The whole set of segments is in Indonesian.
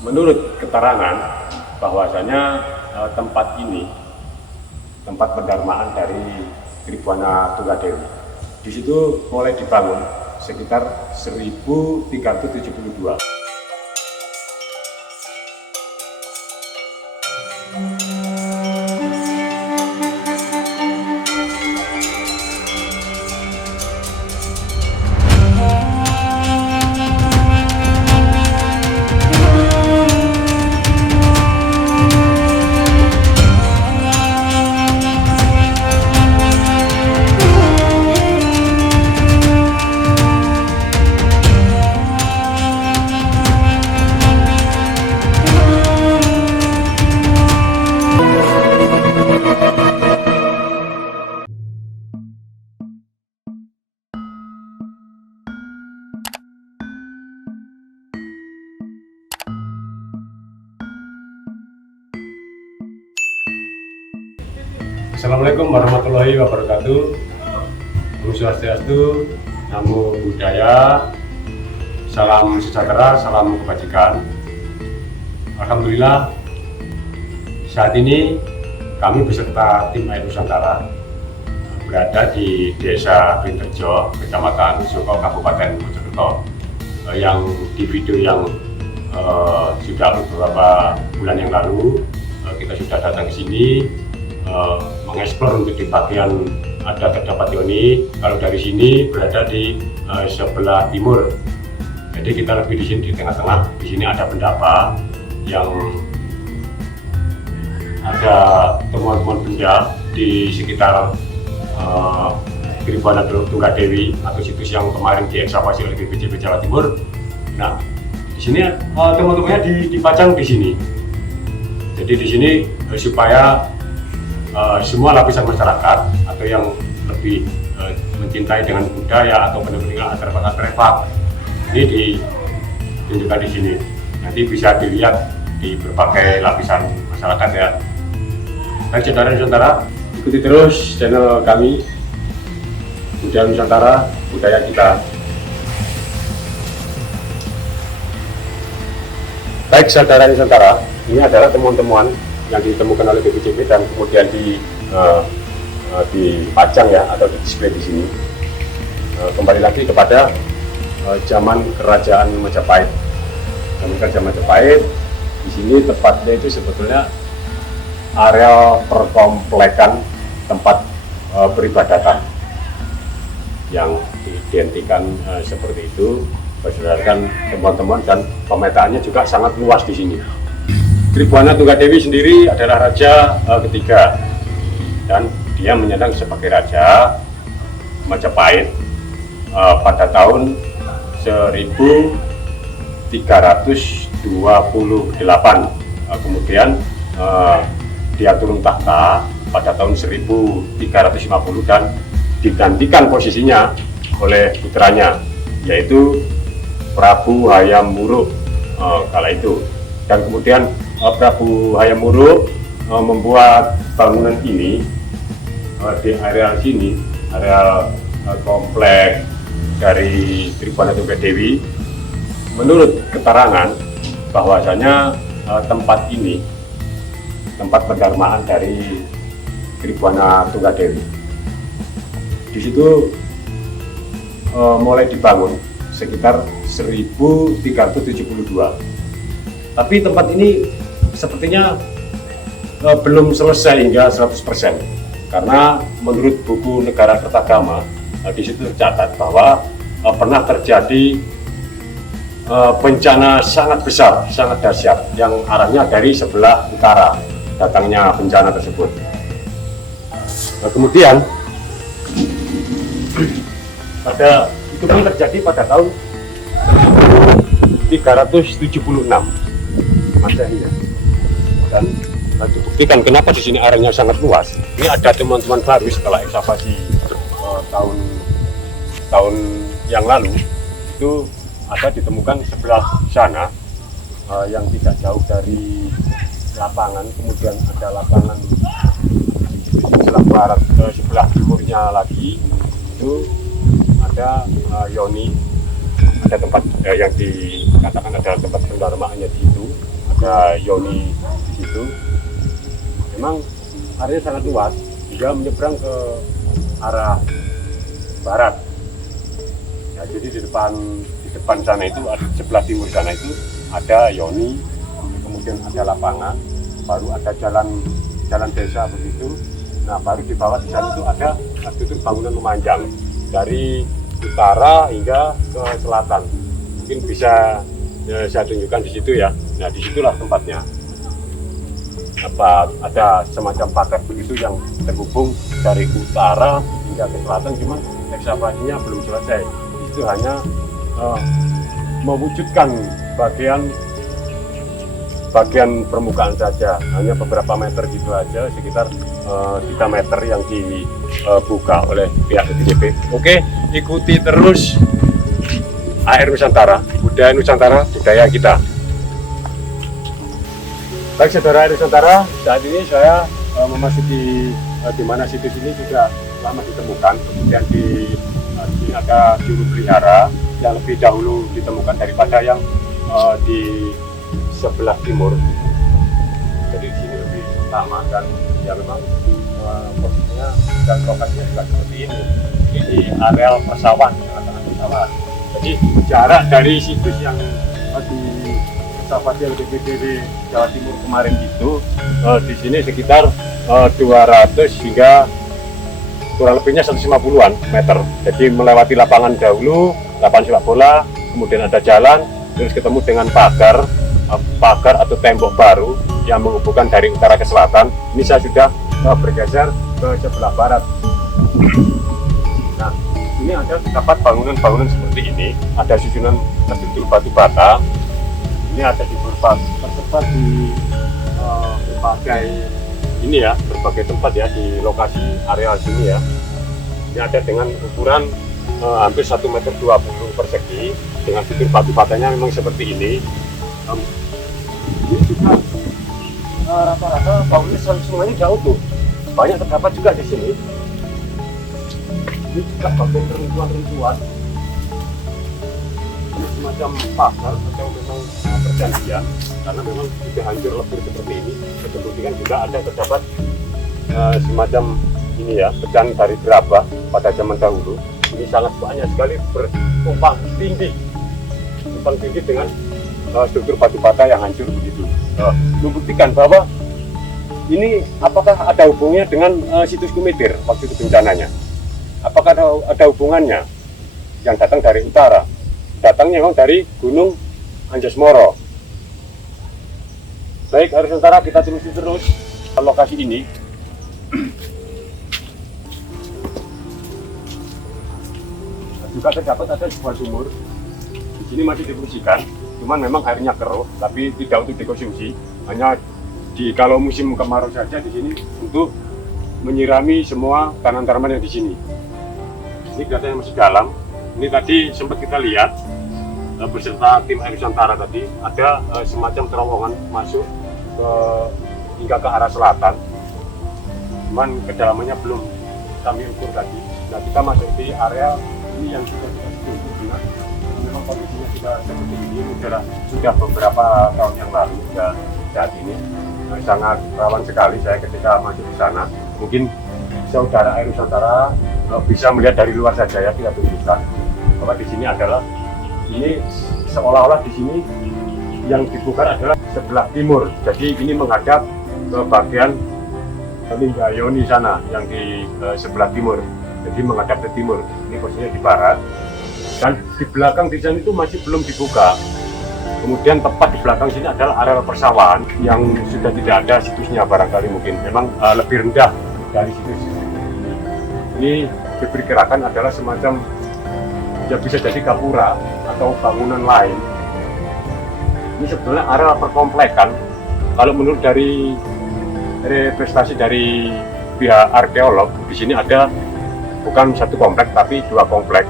Menurut keterangan bahwasanya tempat ini tempat pendarmaan dari Tribhuwana Tunggadewi. Di situ mulai dibangun sekitar 1372. Assalamualaikum warahmatullahi wabarakatuh. Om Swastiastu, Namo Buddhaya, salam sejahtera, salam kebajikan. Alhamdulillah, saat ini kami beserta tim Air Nusantara berada di Desa Brinterjo, Kecamatan Soko, Kabupaten Mojokerto. Yang di video yang sudah beberapa bulan yang lalu kita sudah datang ke sini mengeksplor untuk di bagian ada terdapat Yoni. Kalau dari sini berada di sebelah timur, jadi kita lebih di sini di tengah-tengah. Di sini ada benda yang ada temuan-temuan benda di sekitar Tribhuwana Tunggadewi atau situs yang kemarin diekskavasi oleh BPJB Jawa Timur. Nah, di sini teman-temannya dipajang di sini. Jadi di sini supaya semua lapisan masyarakat atau yang lebih mencintai dengan budaya atau benar-benar artefak ini ditunjukkan di sini. Nanti bisa dilihat di berbagai lapisan masyarakat ya. Baik saudara Nusantara, ikuti terus channel kami Budaya Nusantara, budaya kita. Baik saudara Nusantara, ini adalah temuan-temuan yang ditemukan oleh BPJB dan kemudian dipajang ya atau display di sini. Kembali lagi kepada zaman kerajaan Majapahit. Zaman kerajaan Majapahit, di sini tepatnya itu sebetulnya area perkomplekan tempat peribadatan yang diidentikan seperti itu berdasarkan temuan-temuan, dan pemetaannya juga sangat luas di sini. Tribhuwana Tunggadewi sendiri adalah raja ketiga, dan dia menyandang sebagai raja Majapahit pada tahun 1328. Kemudian dia turun tahta pada tahun 1350 dan digantikan posisinya oleh putranya, yaitu Prabu Hayam Wuruk kala itu. Dan kemudian Prabu Hayam Wuruk membuat bangunan ini di area sini, area kompleks dari Tribhuwana Tunggadewi. Menurut keterangan bahwasanya tempat ini tempat pendarmaan dari Tribhuwana Tunggadewi. Di situ mulai dibangun sekitar 1372. Tapi tempat ini sepertinya belum selesai hingga 100%, karena menurut buku Negara Kertagama di situ tercatat bahwa pernah terjadi bencana sangat besar, sangat dahsyat yang arahnya dari sebelah utara datangnya bencana tersebut. Kemudian itu pun terjadi pada tahun 1376 Masehi, dan dibuktikan kenapa di sini areanya sangat luas. Ini ada teman-teman baru setelah ekskavasi tahun yang lalu, itu ada ditemukan sebelah sana yang tidak jauh dari lapangan. Kemudian ada lapangan di sebelah barat, sebelah timurnya lagi itu ada Yoni ada tempat yang dikatakan adalah tempat pendarmaannya di situ, ada Yoni di situ. Memang areanya sangat luas, hingga menyeberang ke arah barat. Ya, jadi di depan sana itu, sebelah timur sana itu ada Yoni, kemudian ada lapangan, baru ada jalan desa begitu. Nah, baru di bawah di sana itu ada struktur bangunan memanjang dari utara hingga ke selatan. Mungkin bisa saya tunjukkan di situ ya. Nah, disitulah tempatnya. Ada semacam paket begitu yang terhubung dari utara hingga ke selatan, cuman ekskavasinya belum selesai. Itu hanya mewujudkan bagian permukaan saja, hanya beberapa meter gitu aja, sekitar 3 meter yang dibuka oleh pihak DJP. Oke, ikuti terus AR Nusantara, budaya Nusantara, budaya kita. Baik saudara AR Nusantara, saat ini saya memasuki di mana situs ini sudah lama ditemukan. Kemudian di sini ada juru pelihara yang lebih dahulu ditemukan daripada yang di sebelah timur. Jadi di sini lebih utama dan ya memang posisinya dan lokasinya juga seperti ini. Ini di areal persawahan, tengah-tengah persawahan. Jadi jarak dari situs yang di ekskavasi LPPDW Jawa Timur kemarin itu di sini sekitar 200 hingga kurang lebihnya 150-an meter. Jadi melewati lapangan dahulu, lapangan sepak bola, kemudian ada jalan, terus ketemu dengan pagar atau tembok baru yang menghubungkan dari utara ke selatan. Ini saya sudah bergeser ke sebelah barat. Nah, ini ada terdapat bangunan-bangunan seperti ini, ada susunan struktur batu bata. Ini ada tersebar di berbagai tempat ya di lokasi area sini ya. Ini ada dengan ukuran hampir 1,20 meter persegi, dengan struktur batu batanya memang seperti ini. Ini juga rata-rata bangunan semuanya jauh tuh, banyak terdapat juga di sini. Ini juga bagian runtuhan-runtuhan, semacam pagar atau memang perjanjian, karena memang sudah hancur lebur seperti ini. Kemudian juga ada terdapat semacam ini ya, pecahan dari gerabah pada zaman dahulu. Ini sangat banyak sekali bertumpang tinggi dengan struktur batu bata yang hancur begitu. Membuktikan bahwa ini apakah ada hubungannya dengan situs Kumitir waktu itu bencananya? Apakah ada hubungannya? Yang datang dari utara, datangnya memang dari Gunung Anjasmoro. Baik, harus Nusantara, kita telusuri terus lokasi ini. Juga terdapat ada sebuah sumur. Di sini masih difungsikan, cuman memang airnya keruh, tapi tidak untuk dikonsumsi. Hanya kalau musim kemarau saja di sini untuk menyirami semua tanaman-tanaman yang di sini. Ini kelihatannya masih dalam. Ini tadi sempat kita lihat beserta tim AR Nusantara tadi ada semacam terowongan masuk hingga ke arah selatan. Cuman kedalamannya belum kami ukur tadi. Nah, kita masuk di area ini yang sudah kita tutup dengan memang kondisinya sudah seperti ini, sudah beberapa tahun yang lalu dan saat ini sangat rawan sekali saya ketika masuk di sana. Mungkin saudara AR Nusantara bisa melihat dari luar saja ya, kita tunjukkan bahwa di sini adalah ini seolah-olah di sini yang dibongkar adalah sebelah timur. Jadi ini menghadap ke bagian Linggayoni sana yang di sebelah timur. Jadi menghadap ke timur. Ini posisinya di barat. Dan di belakang di sana itu masih belum dibuka. Kemudian tepat di belakang sini adalah area persawahan yang sudah tidak ada situsnya barangkali, mungkin memang lebih rendah dari situs ini. Ini diperkirakan adalah semacam ya bisa jadi gapura atau bangunan lain. Ini sebetulnya area perkomplekan. Kalau menurut dari prestasi dari pihak arkeolog, di sini ada bukan satu komplek tapi 2 komplek.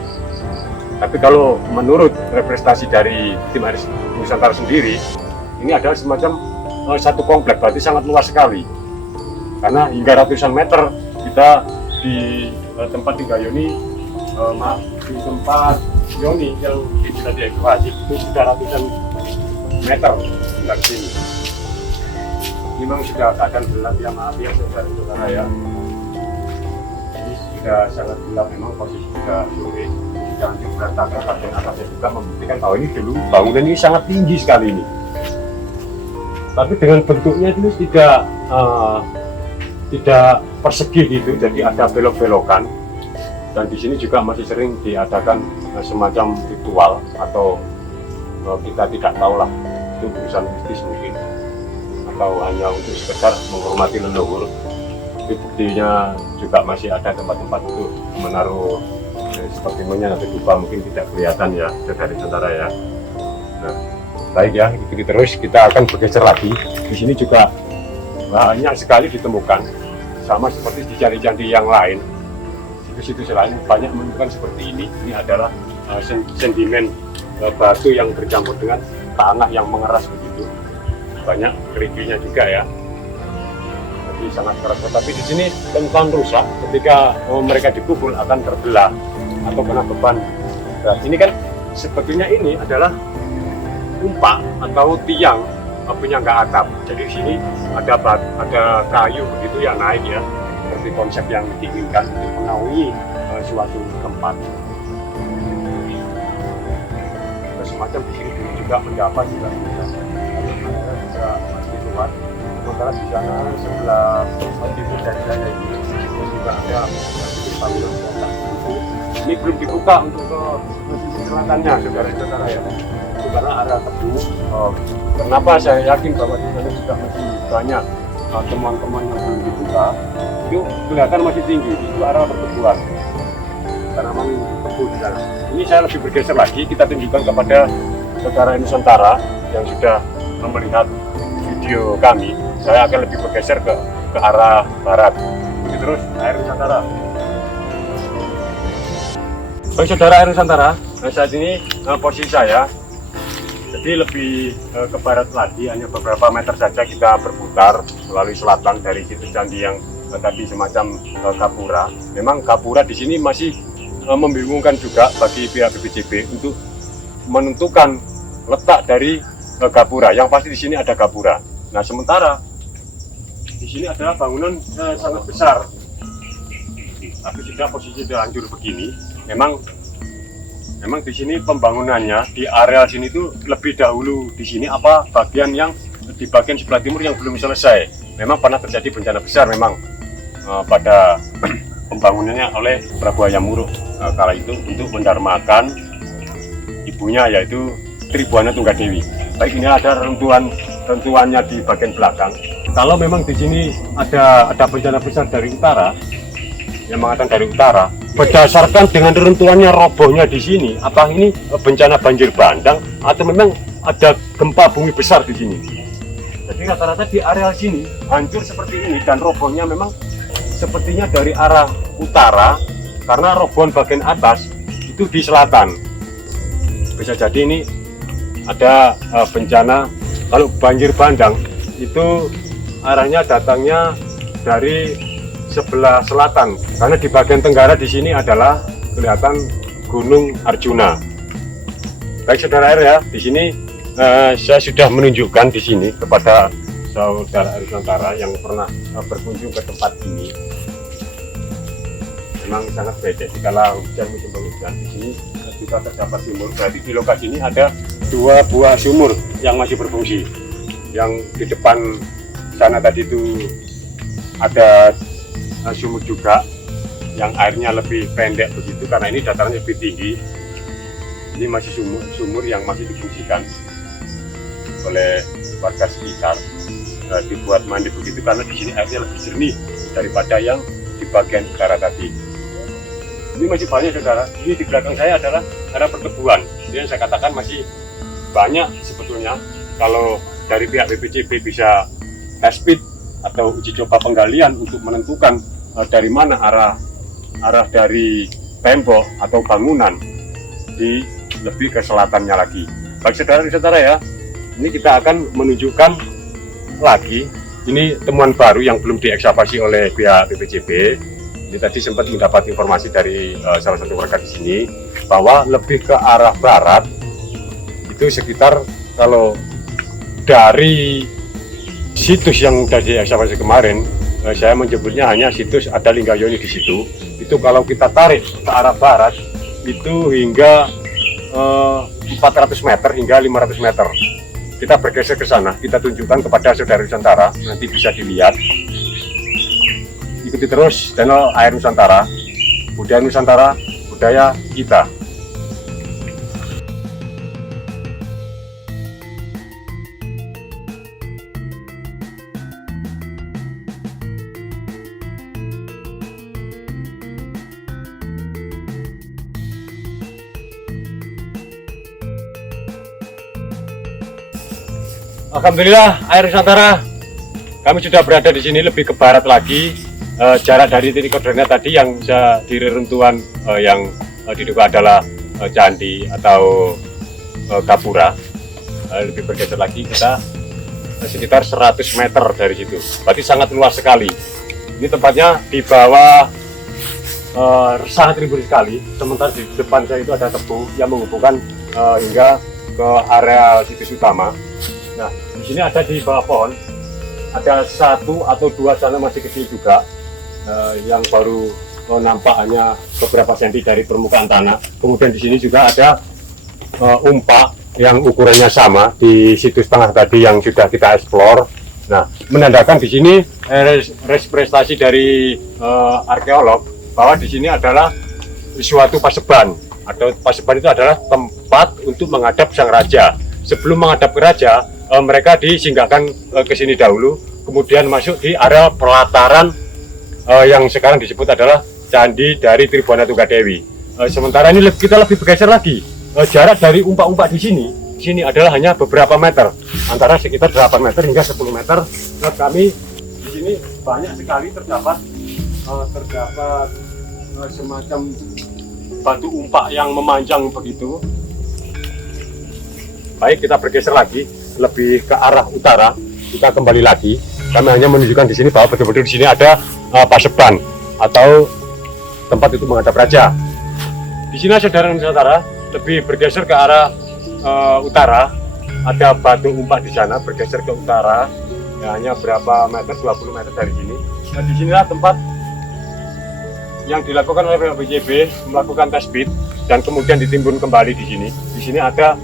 Tapi kalau menurut representasi dari tim AR Nusantara sendiri, ini adalah semacam satu komplek, berarti sangat luas sekali. Karena hingga ratusan meter kita di tempat Linggayoni, di tempat Yoni yang sudah dievakuasi itu sudah ratusan meter dari sini. Memang sudah keadaan gelap ya, maaf ya saudara-saudara ya. Ini sudah sangat gelap, memang posisi sudah sore. Sudah hancur berantakan, bagian atasnya juga membuktikan bahwa ini dulu bangunan ini sangat tinggi sekali ini. Tapi dengan bentuknya itu tidak persegi gitu, jadi ada belok-belokan. Dan di sini juga masih sering diadakan semacam ritual atau kita tidak tahu lah, itu urusan mistis mungkin, atau hanya untuk sekedar menghormati leluhur. Tapi buktinya juga masih ada tempat-tempat untuk menaruh seperti monyet atau dupa, mungkin tidak kelihatan ya saudara-saudara ya. Nah, baik ya, ikuti terus, kita akan bergeser lagi. Di sini juga banyak sekali ditemukan, sama seperti di candi-candi yang lain. Situs-situs lain banyak menemukan seperti ini. Ini adalah sedimen batu yang bercampur dengan tanah yang mengeras begitu. Banyak kerikilnya juga ya. Jadi sangat keras. Tapi di sini rentan rusak ketika mereka dipukul akan terbelah atau kena beban. Nah, ini kan sebetulnya ini adalah umpak atau tiang penyangga atap. Jadi di sini ada kayu begitu yang naik ya. Seperti konsep yang diinginkan untuk menaungi suatu tempat. Semacam di sini juga mendapat juga masih luas. Sementara di sana sebelah timur dari saya ini juga ada bangunan kota. Ini belum dibuka untuk ke sisi selatannya, saudara-saudara ya. Itu karena arah tebu. Kenapa saya yakin bahwa di sana juga masih banyak teman-teman yang belum dibuka. Itu kelihatan masih tinggi, itu arah perkebunan, tanaman tebu di sana. Ini saya lebih bergeser lagi, kita tunjukkan kepada saudara Nusantara yang sudah melihat video kami. Saya akan lebih bergeser ke arah barat. Ini terus air Nusantara. Baik saudara air Nusantara, saat ini posisi saya jadi lebih ke barat lagi, hanya beberapa meter saja kita berputar melalui selatan dari situs candi yang tadi semacam gapura. Memang gapura di sini masih membingungkan juga bagi pihak BPJB untuk menentukan letak dari gapura. Yang pasti di sini ada gapura. Nah, sementara di sini adalah bangunan sangat besar. Tapi sudah posisi sudah hancur begini. Memang di sini pembangunannya di areal sini itu lebih dahulu di sini apa bagian yang di bagian sebelah timur yang belum selesai. Memang pernah terjadi bencana besar memang pada pembangunannya oleh Prabu Hayam Wuruk kala itu untuk mendarmakan ibunya yaitu Tribuana Tunggadewi. Baik, ini ada rentuannya di bagian belakang. Kalau memang di sini ada bencana besar dari utara, yang mengatakan dari utara, berdasarkan dengan rentuannya robohnya di sini, apa ini bencana banjir bandang atau memang ada gempa bumi besar di sini? Jadi rata-rata di areal sini hancur seperti ini dan robohnya memang sepertinya dari arah utara karena robohan bagian atas itu di selatan. Bisa jadi ini ada bencana. Kalau banjir bandang itu arahnya datangnya dari sebelah selatan karena di bagian tenggara di sini adalah kelihatan Gunung Arjuna. Baik saudara air ya, di sini saya sudah menunjukkan di sini kepada saudara air Nusantara yang pernah berkunjung ke tempat ini. Memang sangat beda dikala hujan musim penghujan. Di sini juga terdapat sumur. Berarti di lokasi ini ada 2 buah sumur yang masih berfungsi. Yang di depan sana tadi itu ada sumur juga yang airnya lebih pendek begitu karena ini datarannya lebih tinggi. Ini masih sumur yang masih difungsikan oleh warga sekitar, dibuat mandi begitu karena di sini airnya lebih jernih daripada yang di bagian utara tadi. Ini masih banyak saudara. Ini di belakang saya adalah area perkebunan. Jadi saya katakan masih banyak sebetulnya. Kalau dari pihak BPJB bisa test pit atau uji coba penggalian untuk menentukan dari mana arah dari tembok atau bangunan di lebih ke selatannya lagi. Baik saudara-saudara ya, ini kita akan menunjukkan lagi. Ini temuan baru yang belum diekskavasi oleh pihak BPJB. Ini tadi sempat mendapat informasi dari salah satu warga di sini bahwa lebih ke arah barat itu sekitar, kalau dari situs yang dari ekskavasi kemarin, saya menyebutnya hanya situs ada Linggayoni di situ. Itu kalau kita tarik ke arah barat itu hingga 400 meter hingga 500 meter. Kita bergeser ke sana, kita tunjukkan kepada saudara Nusantara, nanti bisa dilihat. Ikuti terus channel Air Nusantara, budaya Nusantara, budaya kita. Alhamdulillah, Air Nusantara, kami sudah berada di sini lebih ke barat lagi. Jarak dari titik koordinat tadi yang bisa di reruntuhan yang diduga adalah candi atau gapura, lebih bergeser lagi kita sekitar 100 meter dari situ. Berarti sangat luas sekali. Ini tempatnya di bawah sangat ribut sekali. Sementara di depan saya itu ada tebu yang menghubungkan hingga ke area situs utama. Nah, di sini ada di bawah pohon ada 1 atau 2 sana masih kecil juga. Yang baru nampak hanya beberapa senti dari permukaan tanah. Kemudian di sini juga ada umpak yang ukurannya sama di situs tengah tadi yang sudah kita eksplor. Nah, menandakan di sini prestasi dari arkeolog bahwa di sini adalah suatu paseban. Atau paseban itu adalah tempat untuk menghadap sang raja. Sebelum menghadap ke raja, mereka disinggahkan ke sini dahulu, kemudian masuk di area pelataran yang sekarang disebut adalah Candi dari Tribhuwana Tunggadewi. Sementara ini kita lebih bergeser lagi. Jarak dari umpak-umpak di sini adalah hanya beberapa meter, antara sekitar 8 meter hingga 10 meter. Nah, kami di sini banyak sekali terdapat semacam batu umpak yang memanjang begitu. Baik, kita bergeser lagi lebih ke arah utara. Kita kembali lagi. Kami hanya menunjukkan di sini bahwa betul-betul di sini ada paseban atau tempat itu menghadap raja. Di sini saudara Nusantara lebih bergeser ke arah utara, ada batu umpak di sana, bergeser ke utara, ya, hanya berapa meter, 20 meter dari sini. Nah, di sinilah tempat yang dilakukan oleh BPJB melakukan tes bit dan kemudian ditimbun kembali di sini. Di sini ada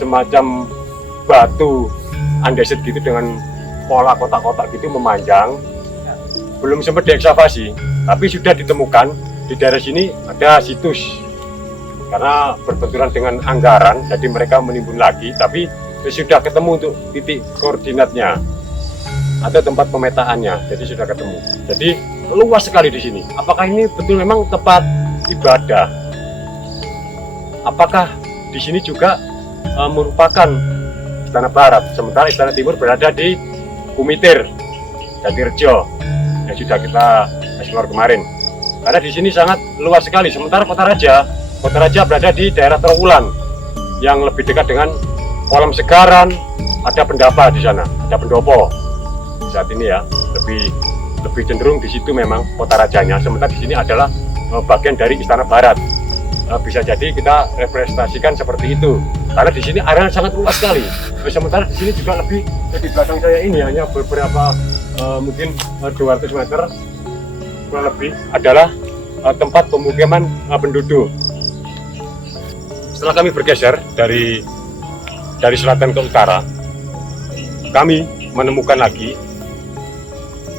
semacam batu andesit gitu dengan pola kotak-kotak gitu memanjang. Belum sempat diekskavasi, tapi sudah ditemukan di daerah sini ada situs. Karena berbenturan dengan anggaran, jadi mereka menimbun lagi, tapi sudah ketemu untuk titik koordinatnya atau tempat pemetaannya, jadi sudah ketemu. Jadi luas sekali di sini. Apakah ini betul memang tempat ibadah? Apakah di sini juga merupakan Istana Barat, sementara Istana Timur berada di Kumitir, Jatirejo, yang sudah kita eksplor kemarin. Karena di sini sangat luas sekali. Sementara Kota Raja berada di daerah Trowulan, yang lebih dekat dengan kolam segaran. Ada pendapa di sana, ada pendopo. Saat ini ya, lebih cenderung di situ memang Kota Rajanya. Sementara di sini adalah bagian dari Istana Barat. Bisa jadi kita representasikan seperti itu. Karena di sini area sangat luas sekali. Sementara di sini juga lebih di belakang saya ini hanya beberapa mungkin 200 meter kurang lebih adalah tempat pemukiman penduduk. Setelah kami bergeser dari selatan ke utara, kami menemukan lagi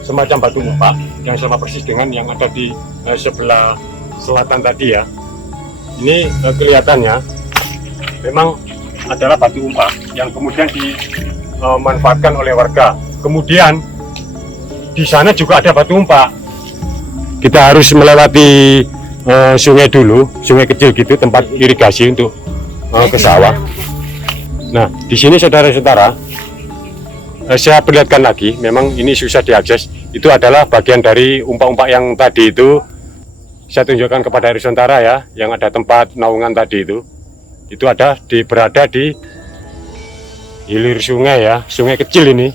semacam batu umpak yang sama persis dengan yang ada di sebelah selatan tadi ya. Ini kelihatannya memang adalah batu umpak yang kemudian dimanfaatkan oleh warga. Kemudian di sana juga ada batu umpak. Kita harus melewati sungai dulu, sungai kecil gitu, tempat irigasi untuk ke sawah. Nah, di sini saudara-saudara, saya perlihatkan lagi, memang ini susah diakses. Itu adalah bagian dari umpak-umpak yang tadi itu. Saya tunjukkan kepada Air Nusantara ya, yang ada tempat naungan tadi itu. Itu berada di hilir sungai ya, sungai kecil ini.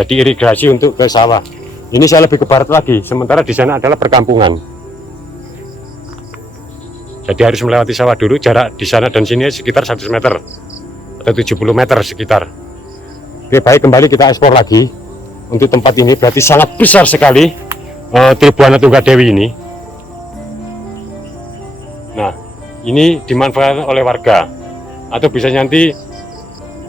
Jadi irigasi untuk ke sawah. Ini saya lebih ke barat lagi, sementara di sana adalah perkampungan. Jadi harus melewati sawah dulu, jarak di sana dan sini sekitar 100 meter atau 70 meter sekitar. Oke, baik, kembali kita eksplor lagi. Untuk tempat ini berarti sangat besar sekali Tribuana Tunggadewi ini. Nah, ini dimanfaatkan oleh warga atau bisa nanti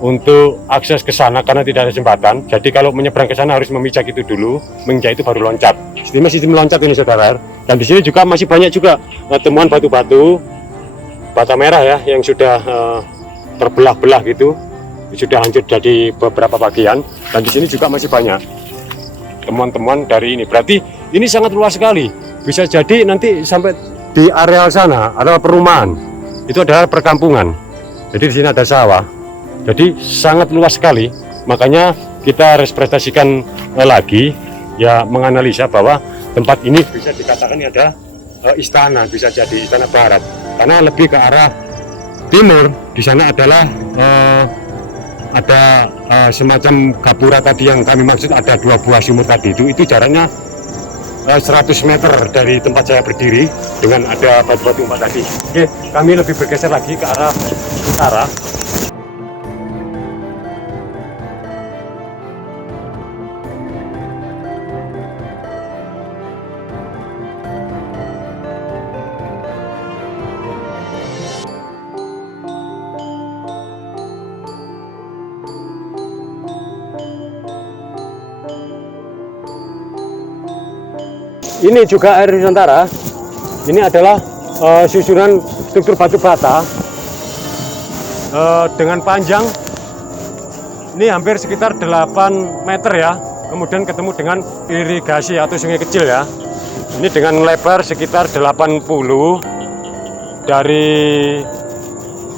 untuk akses ke sana karena tidak ada jembatan. Jadi kalau menyeberang ke sana harus memijak itu dulu, menginjak itu baru loncat. Sistem loncat ini saudara. Dan di sini juga masih banyak juga temuan batu-batu bata merah ya yang sudah terbelah-belah gitu, sudah hancur jadi beberapa bagian. Dan di sini juga masih banyak temuan-temuan dari ini. Berarti ini sangat luas sekali. Bisa jadi nanti sampai di areal sana adalah perumahan. Itu adalah perkampungan. Jadi di sini ada sawah. Jadi sangat luas sekali. Makanya kita harus prestasikan lagi ya, menganalisa bahwa tempat ini bisa dikatakan ini ada istana, bisa jadi istana barat. Karena lebih ke arah timur. Di sana adalah ada semacam gapura tadi yang kami maksud, ada 2 buah sumur tadi itu jaraknya 100 meter dari tempat saya berdiri dengan ada batu-batu empat tadi. Oke, kami lebih bergeser lagi ke arah utara. Ini juga air Nusantara. Ini adalah susunan struktur batu bata dengan panjang ini hampir sekitar 8 meter ya. Kemudian ketemu dengan irigasi atau sungai kecil ya. Ini dengan lebar sekitar 80 dari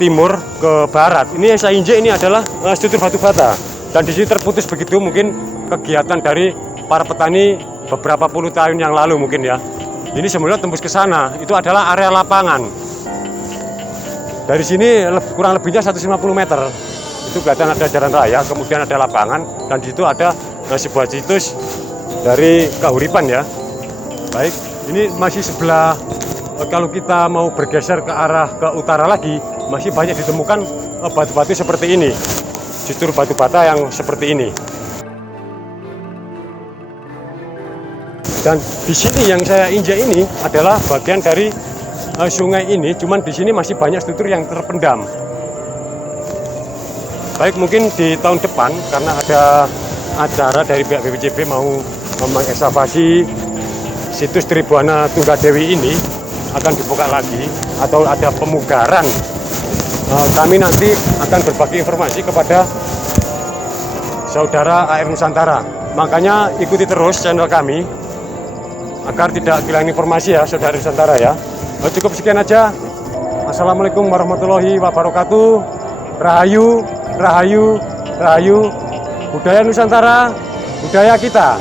timur ke barat. Ini yang saya injek ini adalah struktur batu bata. Dan di sini terputus begitu mungkin kegiatan dari para petani beberapa puluh tahun yang lalu mungkin ya. Ini semula tembus ke sana, itu adalah area lapangan. Dari sini kurang lebihnya 150 meter. Itu kelihatan ada jalan raya, kemudian ada lapangan, dan di situ ada sebuah situs dari Kahuripan ya. Baik, ini masih sebelah, kalau kita mau bergeser ke arah ke utara lagi, masih banyak ditemukan batu-batu seperti ini. Justru batu bata yang seperti ini. Dan di sini yang saya injak ini adalah bagian dari sungai ini, cuman di sini masih banyak struktur yang terpendam. Baik, mungkin di tahun depan karena ada acara dari pihak BPJB mau mengekskavasi situs Tribuana Tunggadewi ini akan dibuka lagi atau ada pemugaran. Kami nanti akan berbagi informasi kepada saudara AR Nusantara. Makanya ikuti terus channel kami agar tidak kehilangan informasi ya saudara Nusantara ya. Cukup sekian aja. Assalamualaikum warahmatullahi wabarakatuh. Rahayu, rahayu, rahayu. Budaya Nusantara, budaya kita.